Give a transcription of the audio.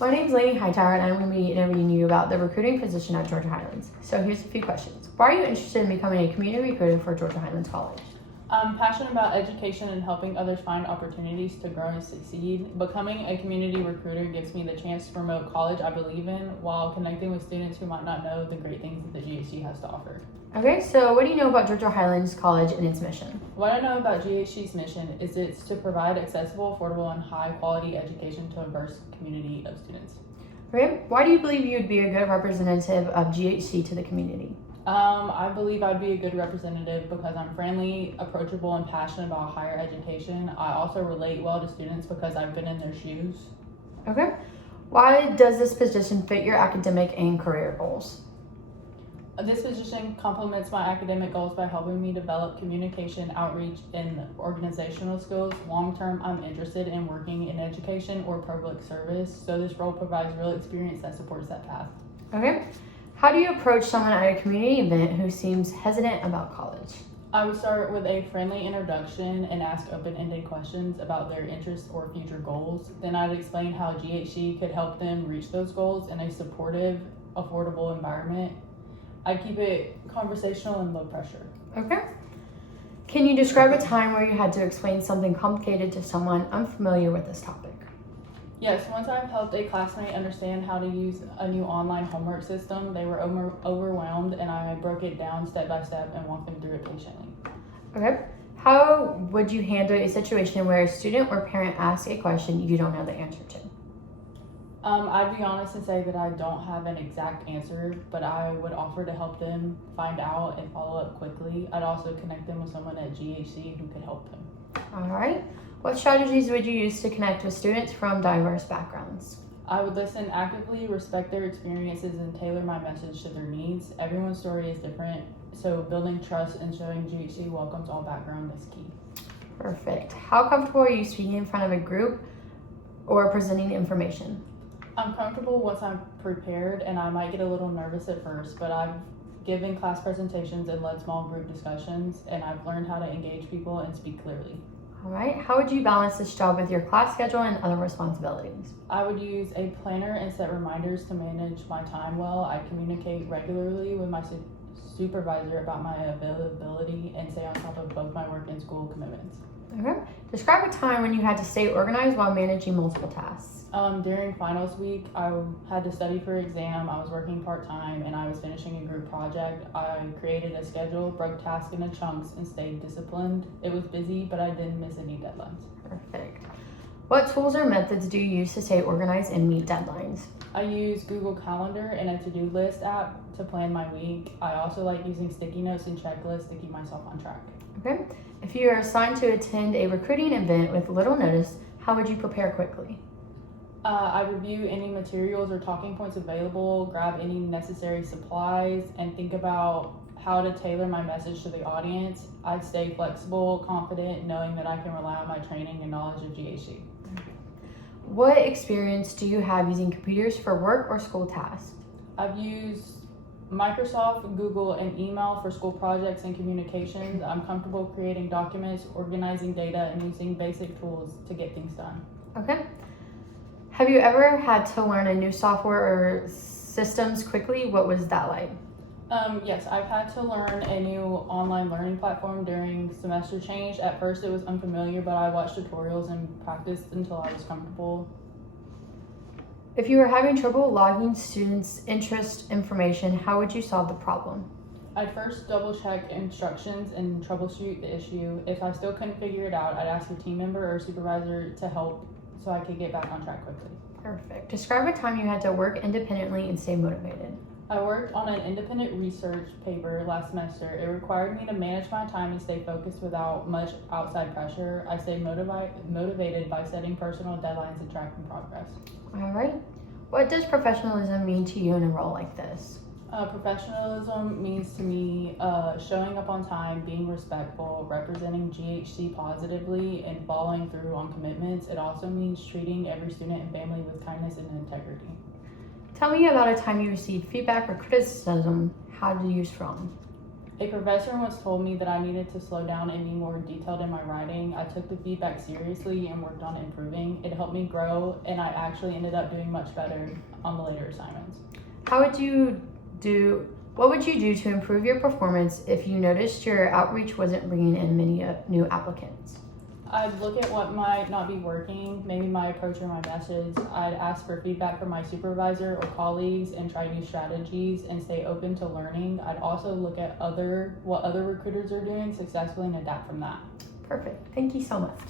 My name's Lainey Hightower, and I'm going to be interviewing you about the recruiting position at Georgia Highlands. So here's a few questions. Why are you interested in becoming a community recruiter for Georgia Highlands College? I'm passionate about education and helping others find opportunities to grow and succeed. Becoming a community recruiter gives me the chance to promote college I believe in while connecting with students who might not know the great things that the GHC has to offer. Okay, so what do you know about Georgia Highlands College and its mission? What I know about GHC's mission is it's to provide accessible, affordable, and high-quality education to a diverse community of students. Okay, why do you believe you would be a good representative of GHC to the community? I believe I'd be a good representative because I'm friendly, approachable, and passionate about higher education. I also relate well to students because I've been in their shoes. Okay, why does this position fit your academic and career goals? This position complements my academic goals by helping me develop communication, outreach, and organizational skills. Long term, I'm interested in working in education or public service, so this role provides real experience that supports that path. Okay, how do you approach someone at a community event who seems hesitant about college? I would start with a friendly introduction and ask open-ended questions about their interests or future goals. Then I'd explain how GHC could help them reach those goals in a supportive, affordable environment. I keep it conversational and low pressure. Okay. Can you describe a time where you had to explain something complicated to someone unfamiliar with this topic? Yes, once I've helped a classmate understand how to use a new online homework system, they were overwhelmed and I broke it down step by step and walked them through it patiently. Okay. How would you handle a situation where a student or parent asks a question you don't know the answer to? I'd be honest and say that I don't have an exact answer, but I would offer to help them find out and follow up quickly. I'd also connect them with someone at GHC who could help them. All right. What strategies would you use to connect with students from diverse backgrounds? I would listen actively, respect their experiences, and tailor my message to their needs. Everyone's story is different, so building trust and showing GHC welcomes all background is key. Perfect. How comfortable are you speaking in front of a group or presenting information? I'm comfortable once I'm prepared, and I might get a little nervous at first, but I've given class presentations and led small group discussions, and I've learned how to engage people and speak clearly. All right. How would you balance this job with your class schedule and other responsibilities? I would use a planner and set reminders to manage my time well. I communicate regularly with my supervisor about my availability and stay on top of both my work and school commitments. Okay. Describe a time when you had to stay organized while managing multiple tasks. During finals week, I had to study for exam. I was working part-time and I was finishing a group project. I created a schedule, broke tasks into chunks, and stayed disciplined. It was busy, but I didn't miss any deadlines. Perfect. What tools or methods do you use to stay organized and meet deadlines? I use Google Calendar and a to-do list app to plan my week. I also like using sticky notes and checklists to keep myself on track. Okay. If you are assigned to attend a recruiting event with little notice, how would you prepare quickly? I review any materials or talking points available, grab any necessary supplies, and think about how to tailor my message to the audience. I stay flexible, confident, knowing that I can rely on my training and knowledge of GHC. What experience do you have using computers for work or school tasks? I've used Microsoft, Google, and email for school projects and communications. I'm comfortable creating documents, organizing data, and using basic tools to get things done. Okay. Have you ever had to learn a new software or systems quickly? What was that like? Yes, I've had to learn a new online learning platform during semester change. At first it was unfamiliar, but I watched tutorials and practiced until I was comfortable. If you were having trouble logging students' interest information, how would you solve the problem? I'd first double check instructions and troubleshoot the issue. If I still couldn't figure it out, I'd ask a team member or supervisor to help so I could get back on track quickly. Perfect. Describe a time you had to work independently and stay motivated. I worked on an independent research paper last semester. It required me to manage my time and stay focused without much outside pressure. I stayed motivated by setting personal deadlines and tracking progress. All right. What does professionalism mean to you in a role like this? Professionalism means to me showing up on time, being respectful, representing GHC positively, and following through on commitments. It also means treating every student and family with kindness and integrity. Tell me about a time you received feedback or criticism. How did you respond? A professor once told me that I needed to slow down and be more detailed in my writing. I took the feedback seriously and worked on improving. It helped me grow, and I actually ended up doing much better on the later assignments. What would you do to improve your performance if you noticed your outreach wasn't bringing in many new applicants? I'd look at what might not be working, maybe my approach or my message. I'd ask for feedback from my supervisor or colleagues and try new strategies and stay open to learning. I'd also look at what other recruiters are doing successfully and adapt from that. Perfect. Thank you so much.